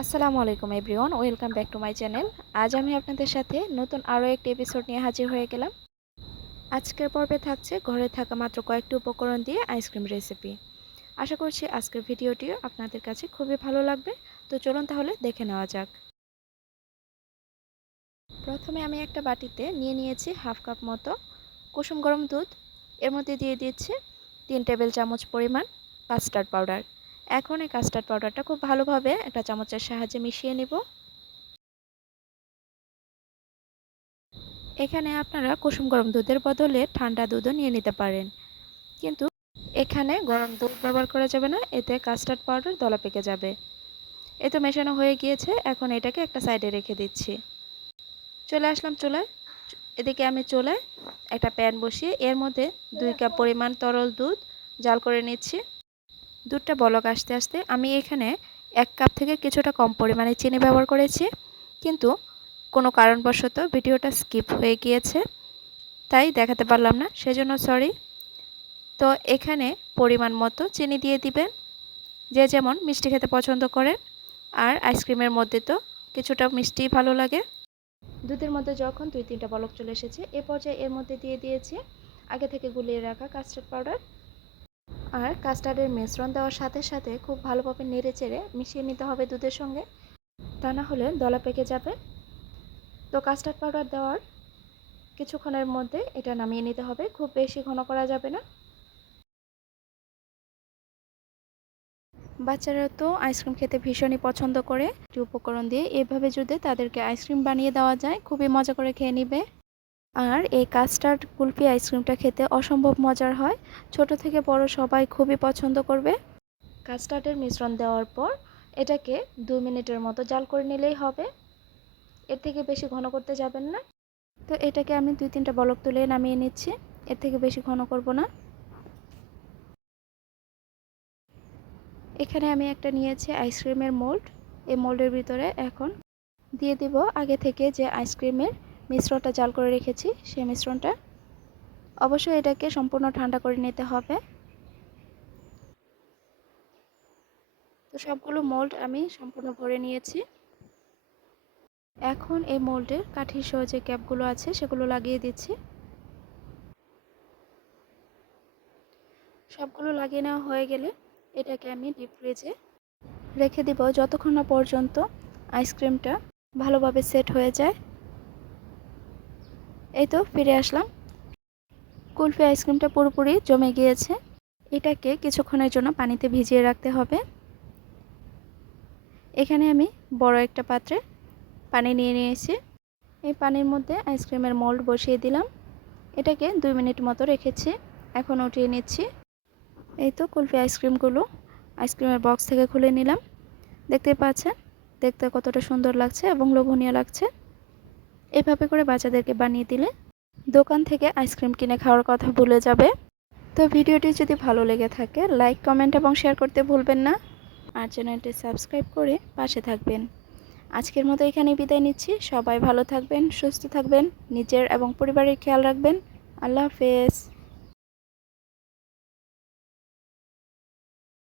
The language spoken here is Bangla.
আসসালামু আলাইকুম everyone, welcome back to my channel. আজ আমি আপনাদের সাথে নতুন আরও একটি এপিসোড নিয়ে হাজির হয়ে গেলাম। আজকের পর্বে থাকছে ঘরে থাকা মাত্র কয়েকটি উপকরণ দিয়ে আইসক্রিম রেসিপি আশা করছি আজকের ভিডিওটিও আপনাদের কাছে খুবই ভালো লাগবে। তো চলুন তাহলে দেখে নেওয়া যাক। প্রথমে আমি একটা বাটিতে নিয়ে নিয়েছি হাফ কাপ মতো কুসুম গরম দুধ। এর মধ্যে দিয়ে দিচ্ছি তিন টেবিল চামচ পরিমাণ কাস্টার্ড পাউডার। এখন এই কাস্টার্ড পাউডারটা খুব ভালোভাবে একটা চামচের সাহায্যে মিশিয়ে নিব। এখানে আপনারা কুসুম গরম দুধের বদলে ঠান্ডা দুধও নিয়ে নিতে পারেন। কিন্তু এখানে গরম দুধ ব্যবহার করা যাবে না, এতে কাস্টার্ড পাউডার দলা পেকে যাবে। এ তো মেশানো হয়ে গিয়েছে, এখন এটাকে একটা সাইডে রেখে দিচ্ছি। চলে আসলাম চুলায়। এদিকে আমি চুলায় একটা প্যান বসিয়ে এর মধ্যে দুই কাপ পরিমাণ তরল দুধ জাল করে নিচ্ছি। দুধটা বলক আসতে আসতে। আমি এখানে এক কাপ থেকে কিছুটা কম পরিমাণে চিনি ব্যবহার করেছি। কিন্তু কোনো কারণবশত ভিডিওটা স্কিপ হয়ে গিয়েছে। তাই দেখাতে পারলাম না, সেজন্য সরি। তো এখানে পরিমাণ মতো চিনি দিয়ে দিবেন। যে যেমন মিষ্টি খেতে পছন্দ করেন। আর আইসক্রিমের মধ্যে তো কিছুটা মিষ্টি ভালো লাগে। দুধের মধ্যে যখন দুই তিনটা বলক চলে এসেছে, এ পর্যায়ে এর মধ্যে দিয়ে দিয়েছি আগে থেকে গুলিয়ে রাখা কাস্টার্ড পাউডার আর কাস্টার্ডের মিশ্রণ দেওয়ার সাথে সাথে খুব ভালোভাবে নেড়ে চেড়ে মিশিয়ে নিতে হবে দুধের সঙ্গে। তা না হলে দলা পেকে যাবে। তো কাস্টার্ড পাউডার দেওয়ার কিছুক্ষণের মধ্যে এটা নামিয়ে নিতে হবে। খুব বেশি ঘন করা যাবে না। বাচ্চারা তো আইসক্রিম খেতে ভীষণই পছন্দ করে। একটি উপকরণ দিয়ে এভাবে যদি তাদেরকে আইসক্রিম বানিয়ে দেওয়া যায়, খুবই মজা করে খেয়ে নিবে। আর এই কাস্টার্ড কুলফি আইসক্রিমটা খেতে অসম্ভব মজার হয়। ছোট থেকে বড় সবাই খুবই পছন্দ করবে। কাস্টার্ডের মিশ্রণ দেওয়ার পর এটাকে দু মিনিটের মতো জাল করে নিলেই হবে। এর থেকে বেশি ঘন করতে যাবেন না। তো এটাকে আমি দুই তিনটা বলক তুলে নামিয়ে নিচ্ছি। এর থেকে বেশি ঘন করব না। এখানে আমি একটা নিয়েছি আইসক্রিমের মোল্ড। এই মোল্ডের ভিতরে এখন দিয়ে দিব আগে থেকে যে আইসক্রিমের মিশ্রণটা জাল করে রেখেছি, সেই মিশ্রণটা। অবশ্যই এটাকে সম্পূর্ণ ঠান্ডা করে নিতে হবে। তো সবগুলো মোল্ড আমি সম্পূর্ণ ভরে নিয়েছি। এখন এই মোল্ডের কাঠির সহ যে ক্যাপগুলো আছে, সেগুলো লাগিয়ে দিচ্ছি। সবগুলো লাগিয়ে নেওয়া হয়ে গেলে এটাকে আমি ডিপ ফ্রিজে রেখে দিব। যতক্ষণ না পর্যন্ত আইসক্রিমটা ভালোভাবে সেট হয়ে যায় এই তো ফিরে আসলাম। কুলফি আইসক্রিমটা পুরোপুরি জমে গিয়েছে। এটাকে কিছুক্ষণের জন্য পানিতে ভিজিয়ে রাখতে হবে। এখানে আমি বড় একটা পাত্রে পানি নিয়ে নিয়েছি। এই পানির মধ্যে আইসক্রিমের মোল্ড বসিয়ে দিলাম। এটাকে দুই মিনিট মতো রেখেছি। এখন উঠিয়ে নিচ্ছি। এই তো কুলফি আইসক্রিমগুলো আইসক্রিমের বক্স থেকে খুলে নিলাম। দেখতে পাচ্ছেন? দেখতে কতটা সুন্দর লাগছে এবং লোভনীয় লাগছে। এভাবে করে বাচ্চাদেরকে বানিয়ে দিলে দোকান থেকে আইসক্রিম কিনে খাওয়ার কথা ভুলে যাবে। তো ভিডিওটি যদি ভালো লেগে থাকে, লাইক, কমেন্ট এবং শেয়ার করতে ভুলবেন না। আর চ্যানেলটি সাবস্ক্রাইব করে পাশে থাকবেন। আজকের মতো এখানে বিদায় নিচ্ছি। সবাই ভালো থাকবেন, সুস্থ থাকবেন, নিজের এবং পরিবারের খেয়াল রাখবেন। আল্লাহ হাফেজ।